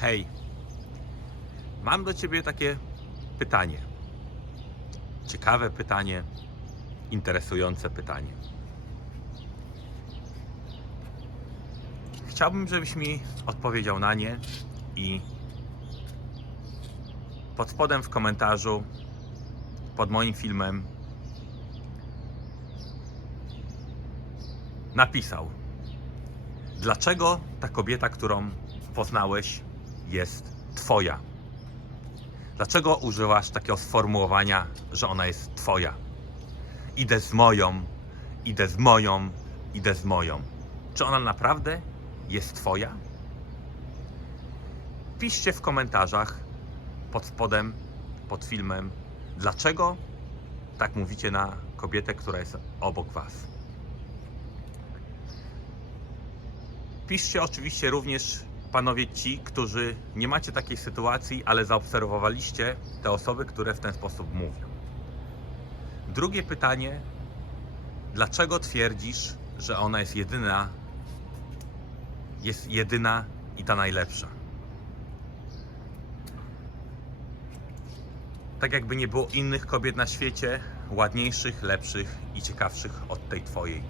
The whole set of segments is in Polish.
Hej, mam do ciebie takie pytanie. Ciekawe pytanie, interesujące pytanie. Chciałbym, żebyś mi odpowiedział na nie i pod spodem w komentarzu pod moim filmem napisał, dlaczego ta kobieta, którą poznałeś, jest Twoja. Dlaczego używasz takiego sformułowania, że ona jest Twoja? Idę z moją, idę z moją, idę z moją. Czy ona naprawdę jest Twoja? Piszcie w komentarzach pod spodem, pod filmem, dlaczego tak mówicie na kobietę, która jest obok Was. Piszcie oczywiście również panowie ci, którzy nie macie takiej sytuacji, ale zaobserwowaliście te osoby, które w ten sposób mówią. Drugie pytanie: dlaczego twierdzisz, że ona jest jedyna, jest jedyna i ta najlepsza? Tak jakby nie było innych kobiet na świecie, ładniejszych, lepszych i ciekawszych od tej twojej.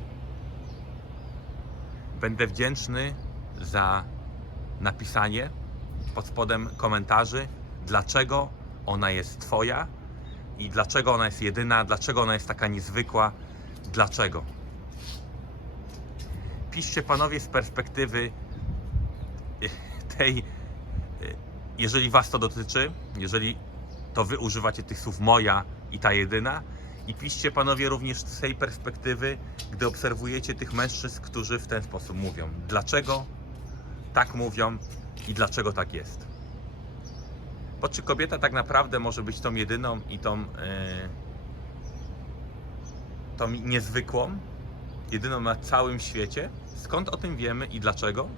Będę wdzięczny za napisanie pod spodem komentarzy, dlaczego ona jest Twoja i dlaczego ona jest jedyna, dlaczego ona jest taka niezwykła, dlaczego. Piszcie panowie z perspektywy tej, jeżeli Was to dotyczy, jeżeli to Wy używacie tych słów moja i ta jedyna, i piszcie panowie również z tej perspektywy, gdy obserwujecie tych mężczyzn, którzy w ten sposób mówią. Dlaczego tak mówią i dlaczego tak jest? Bo czy kobieta tak naprawdę może być tą jedyną i tą, yy, tą niezwykłą, jedyną na całym świecie? Skąd o tym wiemy i dlaczego?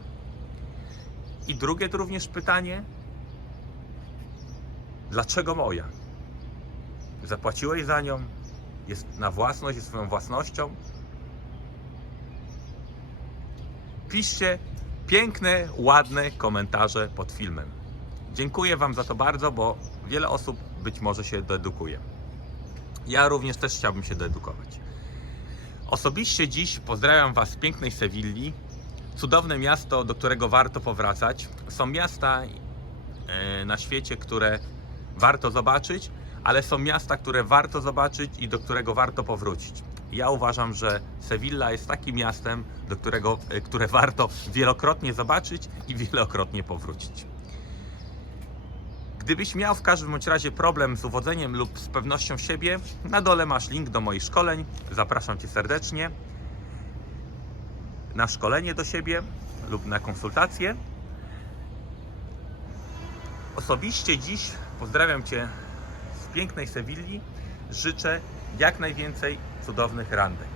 I drugie to również pytanie, dlaczego moja? Zapłaciłeś za nią, jest na własność, jest swoją własnością. Piszcie piękne, ładne komentarze pod filmem. Dziękuję Wam za to bardzo, bo wiele osób być może się doedukuje. Ja również też chciałbym się doedukować. Osobiście dziś pozdrawiam Was z pięknej Sewilli. Cudowne miasto, do którego warto powracać. Są miasta e, na świecie, które warto zobaczyć, ale są miasta, które warto zobaczyć i do którego warto powrócić. Ja uważam, że Sevilla jest takim miastem, do którego, e, które warto wielokrotnie zobaczyć i wielokrotnie powrócić. Gdybyś miał w każdym bądź razie problem z uwodzeniem lub z pewnością siebie, na dole masz link do moich szkoleń. Zapraszam Cię serdecznie na szkolenie do siebie lub na konsultację. Osobiście dziś pozdrawiam Cię pięknej Sewilli. Życzę jak najwięcej cudownych randek.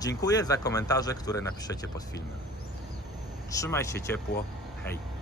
Dziękuję za komentarze, które napiszecie pod filmem. Trzymaj się ciepło. Hej.